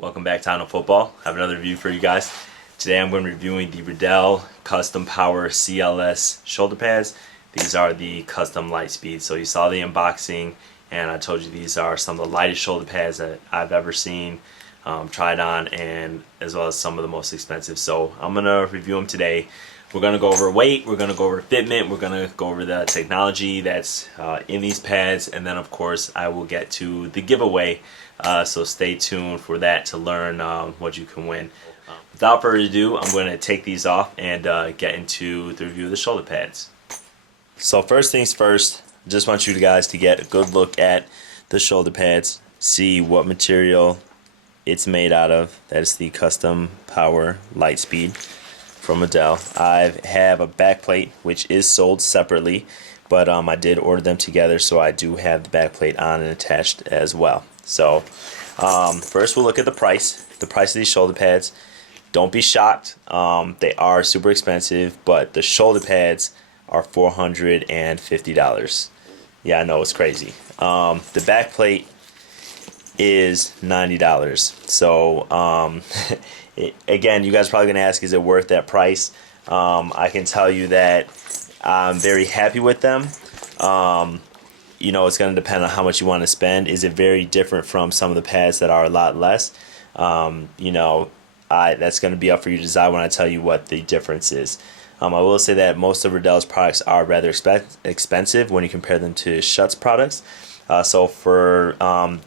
Welcome back to On Football. I have another review for you guys. Today I'm going to be reviewing the Riddell Custom Power CLS shoulder pads. These are the custom LightSpeed. So you saw the unboxing and I told you these are some of the lightest shoulder pads that I've ever seen, tried on, and as well as some of the most expensive. So I'm going to review them today. We're going to go over weight, we're going to go over fitment, we're going to go over the technology that's in these pads, and then of course I will get to the giveaway. So stay tuned for that to learn what you can win. Without further ado, I'm going to take these off and get into the review of the shoulder pads. So first things first, I just want you guys to get a good look at the shoulder pads, see what material it's made out of. That is the Custom Power LightSpeed from Riddell. I have a back plate which is sold separately, but I did order them together, so I do have the back plate on and attached as well. So first we'll look at the price of these shoulder pads. Don't be shocked, they are super expensive, but the shoulder pads are $450. Yeah, I know, it's crazy. The back plate is $90. So again, you guys are probably gonna ask, is it worth that price? I can tell you that I'm very happy with them. You know, it's going to depend on how much you want to spend. Is it very different from some of the pads that are a lot less? You know, that's going to be up for you to decide when I tell you what the difference is. I will say that most of Riddell's products are rather expensive when you compare them to Schutt's products. So for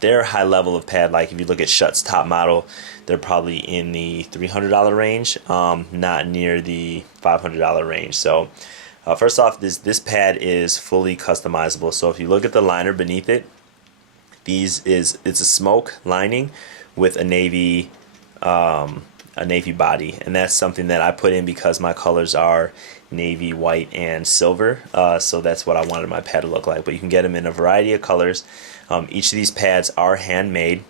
their high level of pad, like if you look at Schutt's top model, they're probably in the $300 range, not near the $500 range. So first off, this pad is fully customizable. So if you look at the liner beneath it, it's a smoke lining with a navy body, and that's something that I put in because my colors are navy, white, and silver. So that's what I wanted my pad to look like. But you can get them in a variety of colors. Each of these pads are handmade.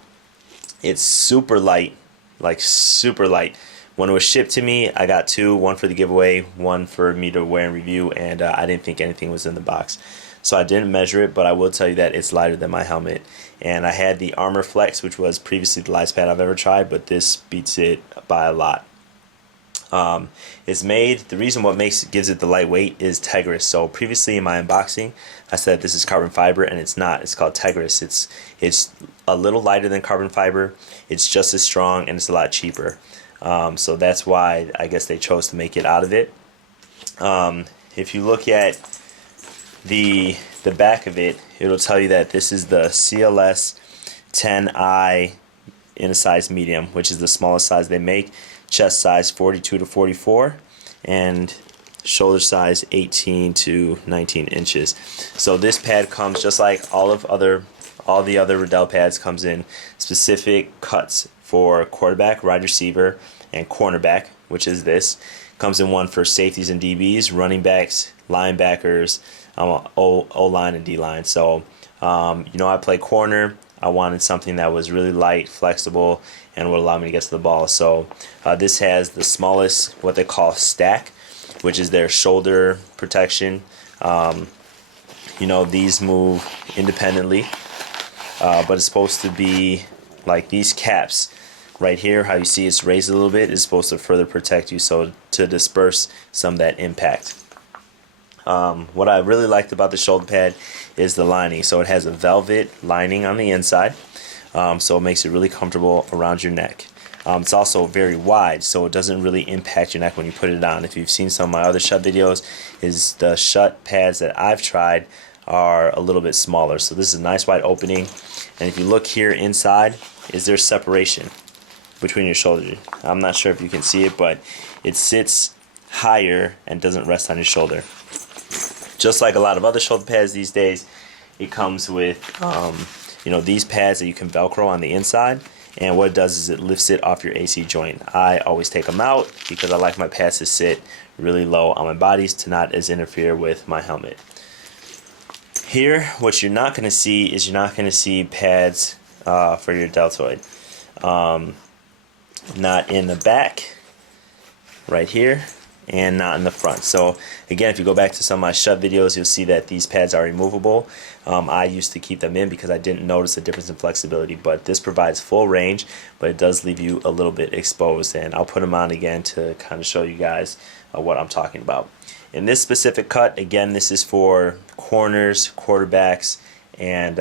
It's super light, like super light. When it was shipped to me, I got two, one for the giveaway, one for me to wear and review, and I didn't think anything was in the box. So I didn't measure it, but I will tell you that it's lighter than my helmet. And I had the Armor Flex, which was previously the lightest pad I've ever tried, but this beats it by a lot. It's made, the reason what gives it the lightweight is Tegris. So previously in my unboxing, I said this is carbon fiber, and it's not. It's called Tegris. It's a little lighter than carbon fiber. It's just as strong, and it's a lot cheaper. So that's why I guess they chose to make it out of it. If you look at the back of it, it'll tell you that this is the CLS 10i in a size medium, which is the smallest size they make. Chest size 42 to 44, and shoulder size 18 to 19 inches. So this pad comes just like all the other Riddell pads, comes in specific cuts for quarterback, wide receiver, and cornerback, which is this. Comes in one for safeties and DBs, running backs, linebackers, O-line and D-line. So, you know, I play corner. I wanted something that was really light, flexible, and would allow me to get to the ball. So this has the smallest, what they call stack, which is their shoulder protection. You know, these move independently, but it's supposed to be like these caps right here. How you see it's raised a little bit is supposed to further protect you, so to disperse some of that impact. What I really liked about the shoulder pad is the lining. So it has a velvet lining on the inside, so it makes it really comfortable around your neck. It's also very wide, so it doesn't really impact your neck when you put it on. If you've seen some of my other Schutt videos, is the Schutt pads that I've tried are a little bit smaller. So this is a nice wide opening, and if you look here inside, is there separation between your shoulders? I'm not sure if you can see it, but it sits higher and doesn't rest on your shoulder. Just like a lot of other shoulder pads these days, it comes with you know, these pads that you can Velcro on the inside, and what it does is it lifts it off your AC joint. I always take them out because I like my pads to sit really low on my bodies to not as interfere with my helmet. Here, what you're not going to see is you're not going to see pads for your deltoid. Not in the back, right here. and not in the front. So again, if you go back to some of my shut videos, you'll see that these pads are removable. I used to keep them in because I didn't notice the difference in flexibility, but this provides full range, but it does leave you a little bit exposed, and I'll put them on again to kind of show you guys what I'm talking about. In this specific cut, again, this is for corners, quarterbacks, and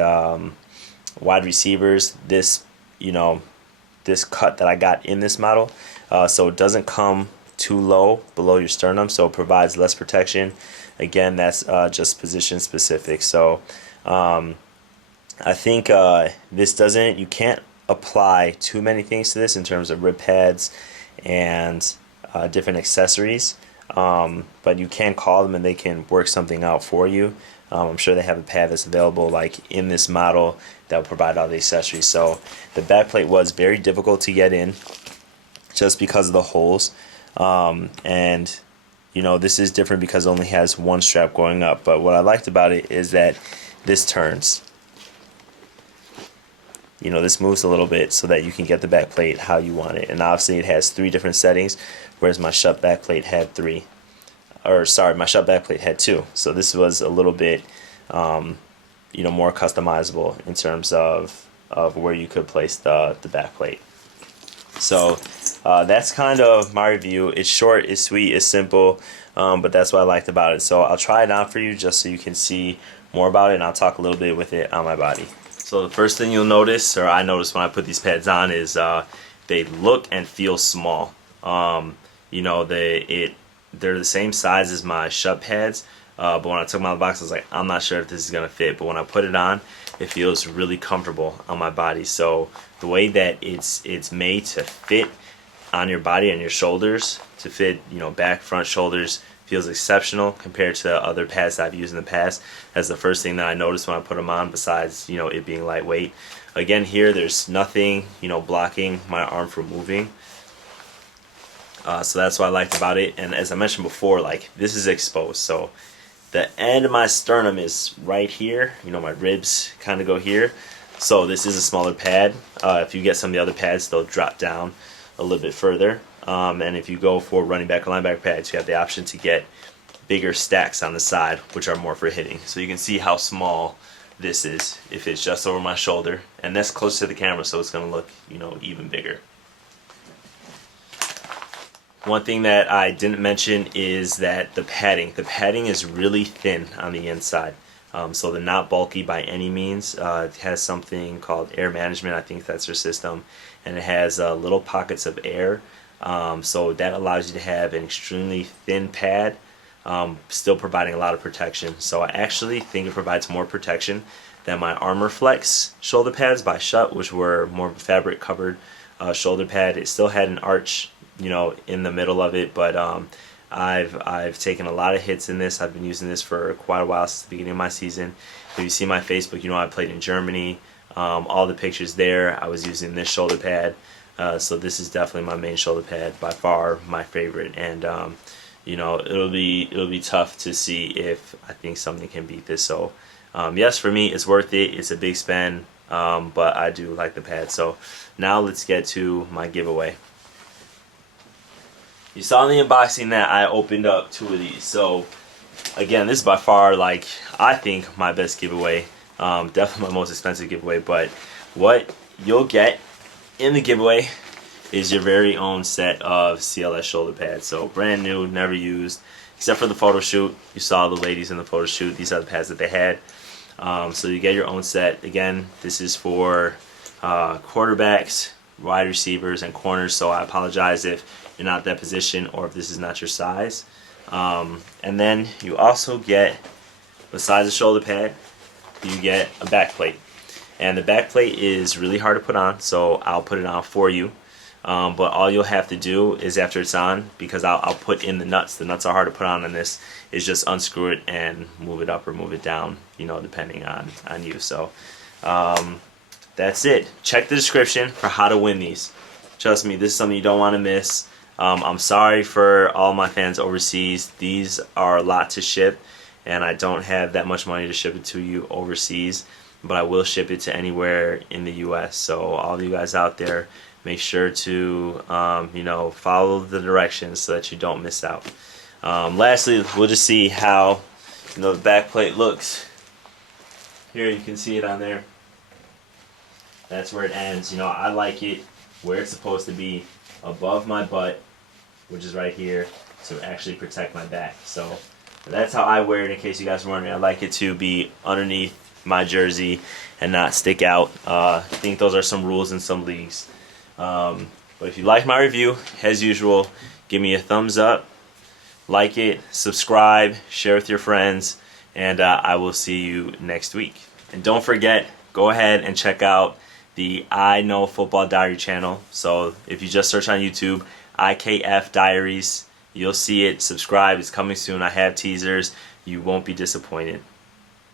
wide receivers. This, this cut that I got in this model, so it doesn't come too low below your sternum, so it provides less protection. Again, that's just position specific. So I think you can't apply too many things to this in terms of rib pads and different accessories, but you can call them and they can work something out for you. I'm sure they have a pad that's available like in this model that will provide all the accessories. So the back plate was very difficult to get in just because of the holes. And this is different because it only has one strap going up, but what I liked about it is that this turns. This moves a little bit so that you can get the back plate how you want it, and obviously it has 3 different settings, whereas my shut back plate had 3, or sorry, my shut back plate had 2. So this was a little bit more customizable in terms of where you could place the back plate. So that's kind of my review. It's short, it's sweet, it's simple, but that's what I liked about it. So I'll try it on for you just so you can see more about it, and I'll talk a little bit with it on my body. So the first thing you'll notice, or I noticed when I put these pads on, is they look and feel small. They're the same size as my shut pads, but when I took them out of the box, I was like, I'm not sure if this is gonna fit. But when I put it on, it feels really comfortable on my body. So the way that it's made to fit on your body and your shoulders, to fit back, front, shoulders, feels exceptional compared to other pads that I've used in the past. That's the first thing that I noticed when I put them on, besides it being lightweight. Again, here there's nothing blocking my arm from moving. So that's what I liked about it. And as I mentioned before, like, this is exposed, so the end of my sternum is right here. My ribs kind of go here. So this is a smaller pad. If you get some of the other pads, they'll drop down a little bit further. And if you go for running back or linebacker pads, you have the option to get bigger stacks on the side, which are more for hitting. So you can see how small this is if it's just over my shoulder. And that's close to the camera, so it's going to look, even bigger. One thing that I didn't mention is that the padding is really thin on the inside. So they're not bulky by any means. It has something called air management, I think that's their system, and it has little pockets of air. So that allows you to have an extremely thin pad, still providing a lot of protection. So I actually think it provides more protection than my Armor Flex shoulder pads by Shut, which were more of a fabric covered shoulder pad. It still had an arch in the middle of it, but I've taken a lot of hits in this. I've been using this for quite a while, since the beginning of my season. If you see my Facebook, I played in Germany. All the pictures there, I was using this shoulder pad. So this is definitely my main shoulder pad, by far my favorite. And it'll be tough to see if I think something can beat this. So yes, for me, it's worth it. It's a big spend, but I do like the pad. So now let's get to my giveaway. You saw in the unboxing that I opened up 2 of these. So again, this is by far, like, I think my best giveaway. Definitely my most expensive giveaway. But what you'll get in the giveaway is your very own set of CLS shoulder pads. So brand new, never used, except for the photo shoot. You saw the ladies in the photo shoot. These are the pads that they had. So you get your own set. Again, this is for quarterbacks, wide receivers, and corners. So I apologize if you're not that position or if this is not your size. And then you also get, besides the shoulder pad, you get a back plate. And the back plate is really hard to put on, so I'll put it on for you. But all you'll have to do is, after it's on, because I'll put in the nuts are hard to put on this, is just unscrew it and move it up or move it down, depending on you. So that's it. Check the description for how to win these. Trust me, this is something you don't want to miss. I'm sorry for all my fans overseas. These are a lot to ship, and I don't have that much money to ship it to you overseas, but I will ship it to anywhere in the US. So all of you guys out there, make sure to follow the directions so that you don't miss out. Lastly, we'll just see how the back plate looks. Here you can see it on there. That's where it ends. I like it where it's supposed to be, above my butt, which is right here, to actually protect my back. So that's how I wear it, in case you guys were wondering. I like it to be underneath my jersey and not stick out. I think those are some rules in some leagues. But if you like my review, as usual, give me a thumbs up, like it, subscribe, share with your friends, and I will see you next week. And don't forget, go ahead and check out the I Know Football Diary channel. So if you just search on YouTube, IKF Diaries, you'll see it. Subscribe. It's coming soon. I have teasers. You won't be disappointed.